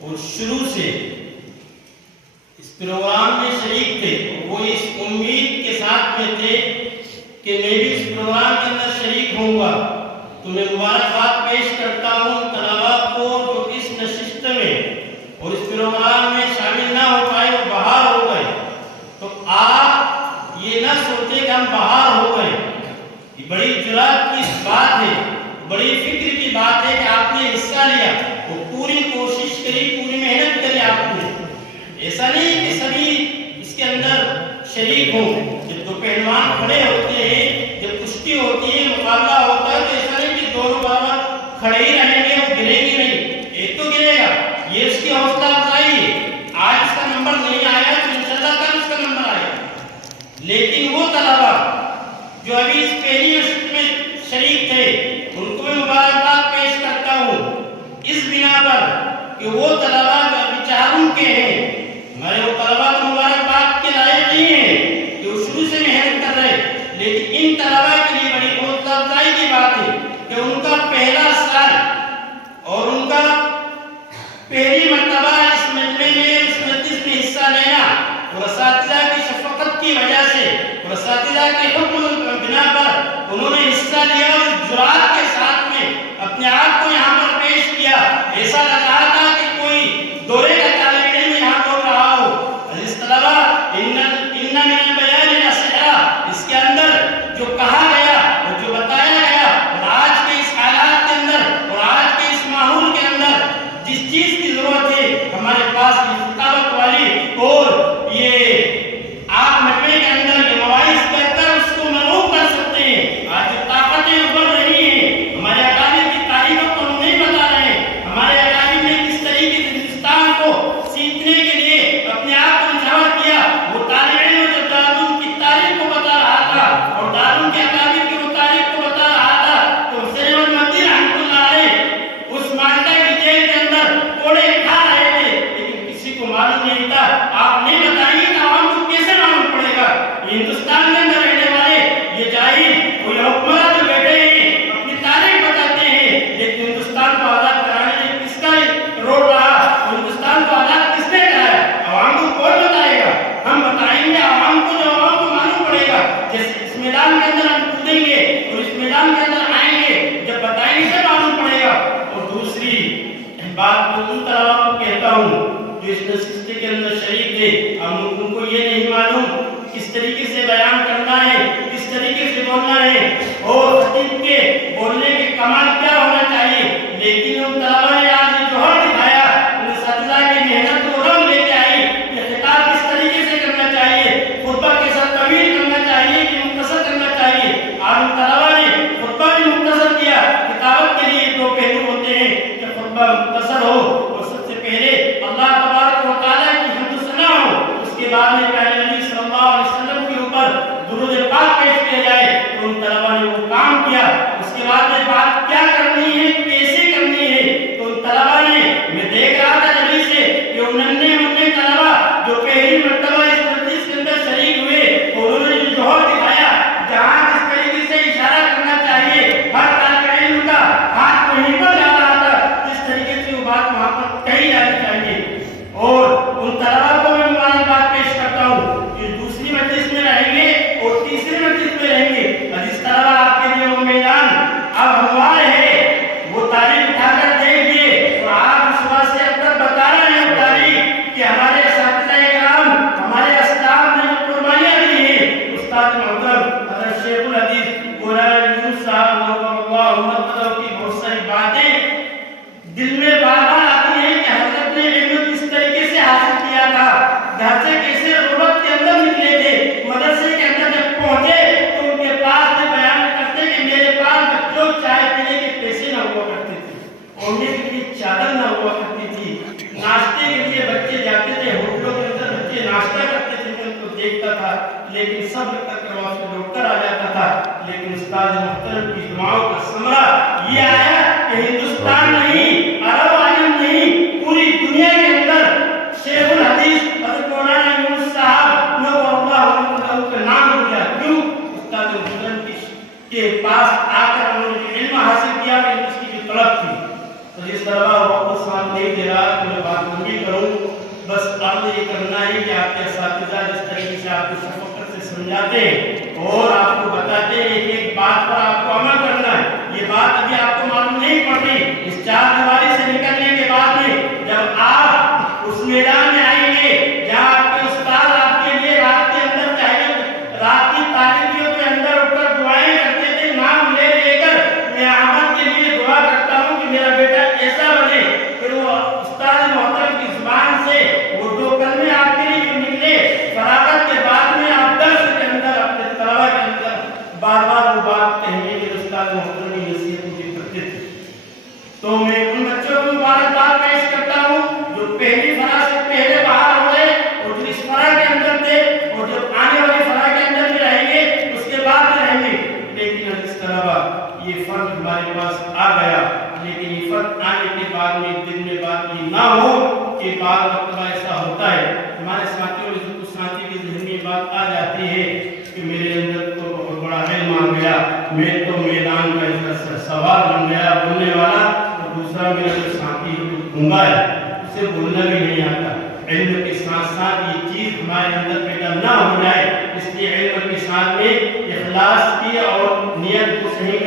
اور شروع سے اس پروگرام میں شریک تھے، وہ اس امید کے ساتھ میں تھے کہ میں بھی اس پروگرام کے اندر شریک ہوں گا، تو میں مبارکباد پیش کرتا ہوں طلباء کو جو اس نشست میں اور اس پروگرام میں شامل نہ ہو پائے، وہ باہر ہو گئے۔ تو آپ یہ نہ سوچے کہ ہم باہر ہو گئے، یہ بڑی جرات کی بات ہے، بڑی فکر کی بات ہے کہ آپ نے حصہ لیا، وہ پوری کوشش کری، پوری محنت کری آپ نے۔ ایسا نہیں کہ سبھی اس کے اندر شریک ہوں۔ جب دو پہلوان کھڑے ہوتے ہیں، جب کشتی ہوتی ہے، مقابلہ ہوتا ہے، تو ایسا نہیں کہ دونوں برابر کھڑے ہی رہیں گے، وہ گریں گے نہیں، ایک تو گرے گا۔ یہ اس کی حوصلہ افزائی ہے۔ آج اس کا نمبر نہیں آیا تو انشاءاللہ کل اس کا نمبر آئے گا۔ لیکن وہ طلباء جو ابھی اس پہلی نشست میں شریک تھے، ان کو میں مبارکباد پیش کرتا ہوں اس بنا پر کہ وہ طلباء جو ابھی چاروں کے ہیں، ہمارے وہ طلباء تو مبارکباد کے لائق نہیں ہیں کہ وہ شروع سے محنت کر رہے، لیکن ان طلباء کے لیے بڑی حوصلہ افزائی کی بات ہے کہ ان کا پہلا سال اور ان کا پہلی مرتبہ اس مجمع میں، اس مجلس میں حصہ لینا، اور اساتذہ کی شفقت کی وجہ سے اور اساتذہ کے حکم بنا پر انہوں نے حصہ لیا اور جرات کے ساتھ میں اپنے آپ کو یہاں پر پیش کیا۔ ایسا لگ رہا تھا کہ کوئی دورے کا طالب علم یہاں بول رہا ہو۔ عزیز طلباء، ان من البیان لسحرا، اس کے اندر جو کہا گیا اور جو بتایا گیا، اور آج کے اس حالات کے اندر اور آج کے اس ماحول کے اندر جس چیز کی ضرورت ہے، ہمارے پاس یہ خطابت والی اور یہ آپ مجمع کے اندر یہ مواعظ کر کر اس کو مرغوب کر سکتے ہیں۔ آج جو طاقتیں ابھر رہی ہیں، ہمارے اکابر کی تاریخوں کو ہم نہیں بتا رہے ہیں، ہمارے اکابر نے کس طریقے سے ہندوستان کو سیکھنے کے لیے اپنے آپ کو نچھاور کیا۔ وہ طالب علم جو دارالعلوم کی تاریخ کو بتا رہا تھا اور دارالعلوم کے اکابر کی وہ تاریخ کو بتا رہا تھا، تو حسین احمد مدنی رحمۃ اللہ علیہ اس مالٹا کی جیل کے اندر کوڑے کھا رہے تھے، لیکن کسی کو معلوم نہیں تھا۔ آپ نہیں بتائیں گے کہ عوام کو کیسے معلوم پڑے گا؟ یہ ہندوستان کے اندر رہنے والے یہ جاہل اور یہ حکمراں جو بیٹھے ہیں اپنی تاریخ بتاتے ہیں، لیکن ہندوستان کو آزاد کرانے میں کس کا رول رہا اور ہندوستان کو آزاد کس نے کرایا؟ عوام کو کون بتائے گا؟ ہم بتائیں گے عوام کو، جو عوام کو معلوم پڑے گا۔ جیسے اس میدان کے اندر ہم کودیں گے اور اس میدان کے اندر آئیں گے، جب بتائیں گے سے معلوم پڑے گا۔ اور دوسری بات میں ان طلباء کو کہتا ہوں جو اس نشست کے اندر شریک تھے، ہم ان کو یہ نہیں معلوم کس طریقے سے بیان کرنا ہے، کس طریقے سے بولنا ہے اور خطیب کے بولنے کے کمال کیا ہونا چاہیے، لیکن ان طلباء نے آج یہ جوہر دکھایا، ان اساتذہ کی محنت کو رنگ لے کے آئی کہ خطاب کس طریقے سے کرنا چاہیے، خطبہ کے ساتھ طویل کرنا چاہیے کہ مختصر کرنا چاہیے۔ آج ان طلباء نے خطبہ بھی مختصر کیا۔ کتابت کے لیے دو پہلو ہوتے ہیں کہ خطبہ مختصر ہو اور سب سے پہلے اللہ تبارک و تعالیٰ کی حمد و ثنا ہو، اس کے بعد میں پیارے نبی صلی اللہ علیہ وسلم کے اوپر درود پاک پیش کیا جائے۔ تو ان طلباء نے وہ کام کیا۔ اس کے بعد میں بات کیا کرنی ہے، کیسے کرنی ہے، تو ان طلباء نے، میں دیکھ رہا تھا نبی سے کہ ان ننھے منھے طلباء جو پہلی مرتبہ اس مجلس کے اندر شریک ہوئے اور انہوں نے جو جوہر دکھایا، جہاں جس طریقے سے اشارہ کرنا چاہیے، ہر طالب علم کا ہاتھ وہیں پر جا رہا تھا، جس طریقے سے وہ بات وہاں پر کہی جانی چاہیے۔ اور ان طلباء کو میں مبارکباد پیش کرتا ہوں کہ دوسری مجلس میں رہیں گے اور تیسری مجلس میں رہیں گے۔ عزیز طلباء، آپ کے لیے وہ میدان اب ہموار ہے، وہ تاریخ اٹھا کر دیکھیے اور آپ اس بات سے اب تک بتا رہے ہیں تاریخ کہ ہمارے اساتذہ کرام، ہمارے اسلاف نے جو قربانیاں دی ہیں، استاد محترم حضرت شیخ الحدیث مولانا یونس صاحب کی بہت ساری باتیں دل میں بار بار آتی ہیں کہ حضرت نے علم کس طریقے سے حاصل کیا تھا، گھر سے کیسے غربت کے اندر نکلے تھے، مدرسے کے اندر جب پہنچے تو ان کے پاس میں بیان کرتے کہ میرے پاس بچوں چائے پینے کے پیسے نہ ہوا کرتے تھے، اوڑھنے کے لیے چادر نہ ہوا کرتی تھی، ناشتے کے لیے بچے جاتے تھے ہوٹلوں کے اندر، بچے ناشتہ کرتے تھے، میں ان کو دیکھتا تھا، لیکن سب تک وہاں سے لوٹ کر آ جاتا تھا۔ لیکن استاد محترم کی دعاؤں کا ثمرہ یہ آیا کہ ہندوستان نہیں، عرب عالم نہیں، پوری دنیا کے اندر شیخ الحدیث حضرت مولانا یونس صاحب نور اللہ علیہ کا نام لیا۔ کیوں؟ استاد محترم کے پاس آ کر انہوں نے علم حاصل کیا کہ اس کی جو طلب تھی۔ تو جس طرح وہ وقت ساتھ نہیں دے رہا میں بات لمبی کروں، بس اب یہ کرنا ہے کہ آپ کے اساتذہ جس طریقے سے آپ کو شفقت سے سمجھاتے ہیں اور آپ کو بتاتے ہیں ایک بات پر آپ کو عمل کرنا ہے۔ یہ بات ابھی آپ کو معلوم نہیں پڑ رہی، اس چار دیواری سے نکلنے کے بعد میں جب آپ اس میدان میں آئیں گے جہاں آپ کے استاد آپ کے لیے رات کے اندر رات کی تاریکیوں کے اندر اٹھ کر دعائیں کرتے تھے، نام لے لے کر میں احمد کے لیے دعا کرتا ہوں کہ میرا بیٹا ایسا بنے، پھر وہ استاد محترم کی زبان سے وہ دو کلمے آپ کے لیے جو نکلے فراغت کے بعد میں آپ درس کے اندر اپنے طلبہ کے اندر بار بار وہ بات کہیں گے کہ استاد محترم کی نصیحت مجھے کرتے تھے۔ تو میں ان بچوں کو مبارکباد پیش کرتا ہوں جو پہلی فرا سے پہلے باہر ہوئے اور جو اس فرا کے اندر تھے اور جو آنے والی فرا کے اندر بھی رہیں گے اس کے بعد بھی رہیں گے، لیکن اس طلبہ یہ فرق ہمارے پاس آ گیا، لیکن یہ فرق آنے کے بعد میں دل میں بات یہ نہ ہو کہ بعض مرتبہ ایسا ہوتا ہے ہمارے ساتھیوں میں کچھ ساتھی کے ذہن میں بات آ جاتی ہے کہ میرے اندر تو بہت بڑا علم آ گیا، میں تو میدان کا سوال بن گیا بولنے والا، اور دوسرا میرا جو ساتھی ہے وہ گنگا ہے، اسے بولنا بھی نہیں آتا۔ علم کے ساتھ ساتھ یہ چیز ہمارے اندر پیدا نہ ہو جائے، اس لیے علم کے ساتھ میں اخلاص کی اور نیت کو صحیح